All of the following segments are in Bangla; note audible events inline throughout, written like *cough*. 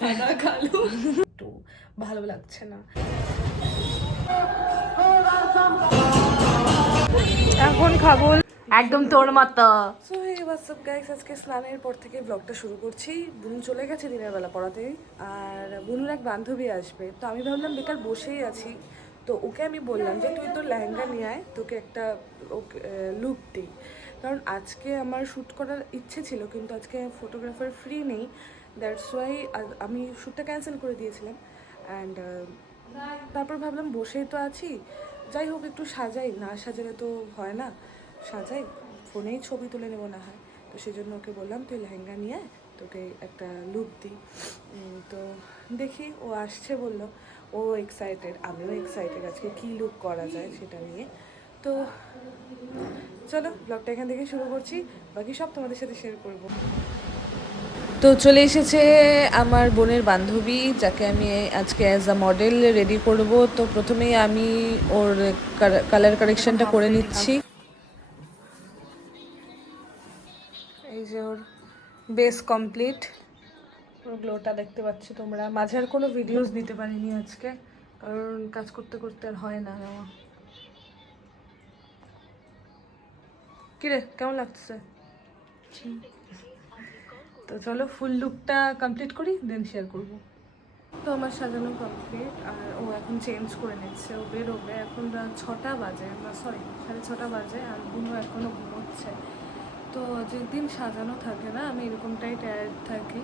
সাদা কালো। একটু ভালো লাগছে না। এখন খাব একদম তোর মতো। সো এই হোয়াটসঅ্যাপ গাইস আজকে স্নানের পর থেকে ব্লগটা শুরু করছি। বুনু চলে গেছে দিনের বেলা পড়াতে আর বুনুর এক বান্ধবী আসবে। তো আমি ভাবলাম বেকার বসেই আছি। তো ওকে আমি বললাম যে তুই তোর লেহেঙ্গা নিয়ে আয় তোকে একটা লুক দিই। কারণ আজকে আমার শ্যুট করার ইচ্ছে ছিল কিন্তু আজকে ফটোগ্রাফার ফ্রি নেই। দ্যাটস ওয়াই আমি শ্যুটটা ক্যান্সেল করে দিয়েছিলাম অ্যান্ড তারপর ভাবলাম বসেই তো আছি। যাই হোক, একটু সাজাই। না সাজালে তো হয় না। সাজাই, ফোনেই ছবি তুলে নেব না হয়। তো সেই জন্য ওকে বললাম, তুই লেহেঙ্গা নিয়ে তোকে একটা লুক দিই। তো দেখি, ও আসছে বলল। ও এক্সাইটেড আমিও এক্সাইটেড আজকে কী লুক করা যায় সেটা নিয়ে। তো চলো ব্লগটা এখান থেকে শুরু করছি। বাকি সব তোমাদের সাথে শেয়ার করব। তো চলে এসেছে আমার বোনের বান্ধবী যাকে আমি আজকে অ্যাজ আ মডেল রেডি করব। তো প্রথমেই আমি ওর কালার কারেকশনটা করে নিচ্ছি। এই যে ওর বেস কমপ্লিট ওর গ্লোটা দেখতে পাচ্ছ তোমরা। মাঝে আর কোনো ভিডিওস দিতে পারিনি আজকে কারণ কাজ করতে করতে আর হয় না আমার কিরে কেমন লাগছে? তো চলো ফুল লুকটা কমপ্লিট করি দেন শেয়ার করব। তো আমার সাজানো কমপ্লিট আর ও এখন চেঞ্জ করে নিচ্ছে, ও বেরোবে এখন ছটা বাজে সরি সাড়ে ছটা বাজে, আর বুনো এখনও ঘুমোচ্ছে। তো যেদিন সাজানো থাকে না, আমি এরকমটাই টায়ার্ড থাকি।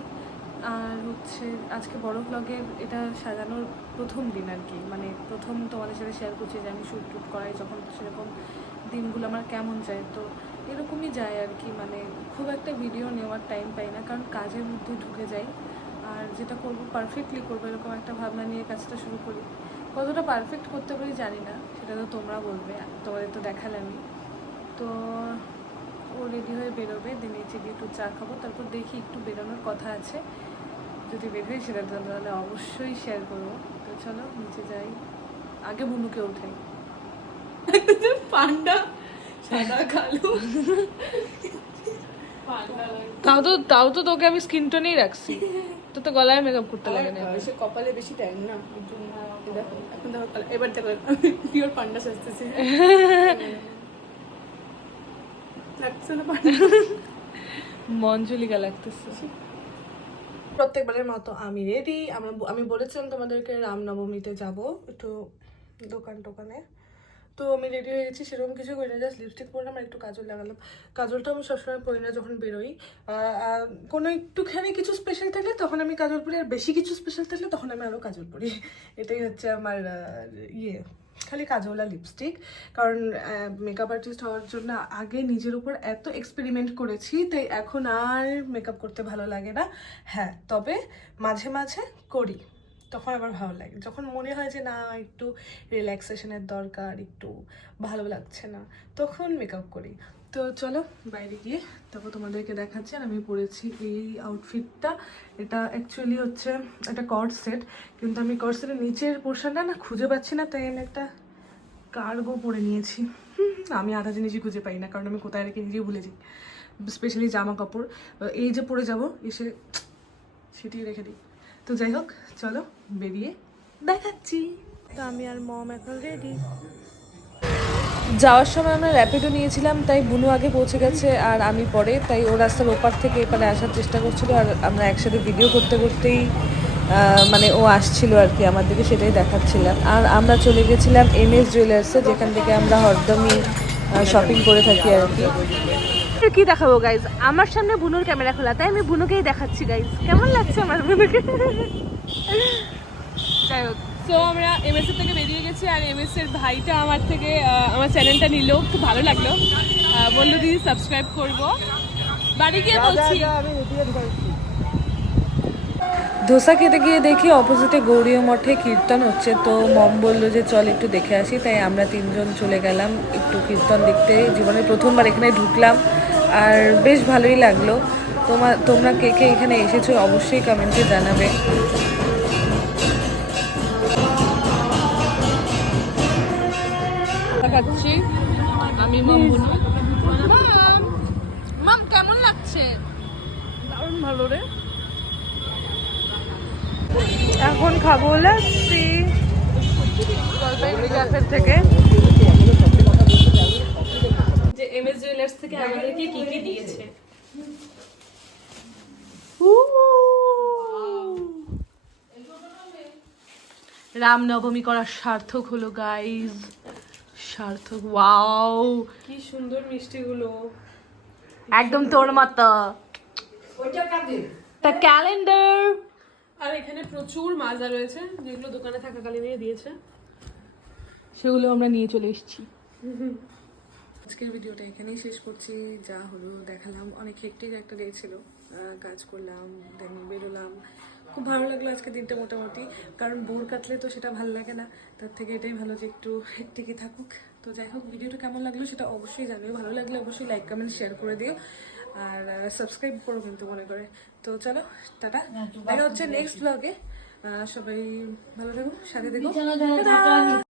আর হচ্ছে আজকে বড় ব্লগের এটা সাজানোর প্রথম দিন আর কি মানে প্রথম তোমাদের সাথে শেয়ার করছি যে আমি শ্যুট টুট করাই, যখন সেরকম দিনগুলো আমার কেমন যায়। তো এরকমই যায় আর কি মানে খুব একটা ভিডিও নেওয়ার টাইম পাই না, কারণ কাজের মধ্যে ঢুকে যাই। আর যেটা করব পারফেক্টলি করব, এরকম একটা ভাবনা নিয়ে কাজটা শুরু করি। কতটা পারফেক্ট করতে পারি জানি না, সেটা তো তোমরা বলবে, তোমাদের তো দেখালামই তো ও রেডি হয়ে বেরোবে দিন নিচে গিয়ে একটু চা খাব, তারপর দেখি একটু বেরোনোর কথা আছে। যদি বেরোই সেটা তাহলে অবশ্যই শেয়ার করব। তো চলো, নিচে যাই। আগে বুনুকে উঠাই। *laughs* পান্ডা। তাও তো তাও তো তোকে আমি স্কিন টোনেই রাখছি। তো তো গলায় মেকআপ করতে লাগে না। সে কপালে বেশি টাইম না। এখন দেখো এবার দেখো পিওর পান্ডা সাজতেছে লাগছে না পান্ডা মঞ্জুলিকা লাগতেছে। প্রত্যেকবারের মতো আমি রেডি আমরা আমি বলেছিলাম তোমাদেরকে রামনবমীতে যাব। একটু দোকান টোকানে তো আমি রেডি হয়ে গেছি, সেরকম কিছু করি না জাস্ট লিপস্টিক পরলাম একটু কাজল লাগালাম। কাজলটা আমি সবসময় পরি না যখন বেরোই। কোনো একটুখানি কিছু স্পেশাল থাকলে তখন আমি কাজল পরি, আর বেশি কিছু স্পেশাল থাকলে তখন আমি আরও কাজল পরি। *laughs* এটাই হচ্ছে আমার ইয়ে খালি আর লিপস্টিক কারণ মেকআপ আর্টিস্ট হওয়ার জন্য আগে নিজের উপর এত এক্সপেরিমেন্ট করেছি, তাই এখন আর মেকআপ করতে ভালো লাগে না। হ্যাঁ তবে মাঝে মাঝে করি। তখন আমার ভালো লাগে। যখন মনে হয় যে, না, একটু রিল্যাক্সেশনের দরকার, একটু ভালো লাগছে না, তখন মেকআপ করি। তো চলো, বাইরে গিয়ে তারপর তোমাদেরকে দেখাচ্ছি। আর আমি পরেছি এই আউটফিটটা এটা অ্যাকচুয়ালি হচ্ছে একটা কর্ড সেট কিন্তু আমি কর্ড সেটের নিচের পোর্শনটা না খুঁজে পাচ্ছি না, তাই আমি একটা কার্গো পরে নিয়েছি। আমি আধা জিনিসই খুঁজে পাই না, কারণ আমি কোথায় রেখে নিজেই ভুলে যাই। স্পেশালি জামা কাপড় এই যে পরে যাব, এসে সেটি রেখে দিই। তো যাই হোক, চলো বেরিয়ে দেখাচ্ছি। তো আমি আর মম এখন রেডি যাওয়ার সময় আমরা র্যাপিডো নিয়েছিলাম, তাই বুনু আগে পৌঁছে গেছে আর আমি পরে। তাই ও রাস্তার ওপার থেকে এপারে আসার চেষ্টা করছিল আর আমরা একসাথে ভিডিও করতে করতেই মানে ও আসছিল আর কি, আমার দিকে সেটাই দেখাচ্ছিলাম। আর আমরা চলে গেছিলাম এম এস জুয়েলার্সে যেখান থেকে আমরা হরদমই শপিং করে থাকি আর কি। কি দেখাবো গাইজ আমার সামনে বুনুর ক্যামেরা খোলা তাই আমি বুনুকেই দেখাচ্ছি গাইজ কেমন লাগছে আমার বুনুকে? যাই হোক তো আমরা এমএসএর থেকে বেরিয়ে গেছি আর এমএস এর ভাইটা আমার থেকে আমার চ্যানেলটা নিল খুব ভালো লাগল। বলল দিদি সাবস্ক্রাইব করব। বাড়ি গিয়ে বলছি। ধোসা খেতে গিয়ে দেখি অপোজিটে গৌরীয় মঠে কীর্তন হচ্ছে। তো মম বলল যে চল একটু দেখে আসি। তাই আমরা তিনজন চলে গেলাম একটু কীর্তন দেখতে। জীবনে প্রথমবার এখানে ঢুকলাম আর বেশ ভালোই লাগল। তোমার তোমরা কে কে এখানে এসেছ অবশ্যই কমেন্টে জানাবে। দেখাচ্ছি। আমি মাম কেমন লাগছে? দারুণ ভালো রে। এখন খাব লাচ্ছি জলপাইগুড়ি ক্যাফের থেকে। যে জুয়েলার্স থেকে আমাদেরকে কি কি দিয়েছে? রামনবমী করার সার্থক হলো গাইজ সার্থক ওয়াও কি সুন্দর মিষ্টিগুলো। একদম তোর মতো। তা ক্যালেন্ডার আর এখানে প্রচুর মাজা রয়েছে, যেগুলো দোকানে থাকাকালীনই দিয়েছে। সেগুলো আমরা নিয়ে চলে এসেছি। আজকের ভিডিওটা এখানেই শেষ করছি। যা হলো দেখালাম। অনেক হেক্টিক একটা ডে ছিল। কাজ করলাম দেন বেরোলাম। খুব ভালো লাগল আজকে দিনটা মোটামুটি। কারণ বোর কাটলে তো সেটা ভালো লাগে না। তার থেকে এটাই ভালো যে একটু হেক্টিকই থাকুক। তো যাই হোক, ভিডিওটা কেমন লাগল সেটা অবশ্যই জানিও। ভালো লাগলে অবশ্যই লাইক কমেন্ট শেয়ার করে দিও। আর সাবস্ক্রাইব করো কিন্তু মনে করে। তো চলো টাটা। দেখা হচ্ছে নেক্সট ব্লগে সবাই ভালো থাকুন সাথে দেখো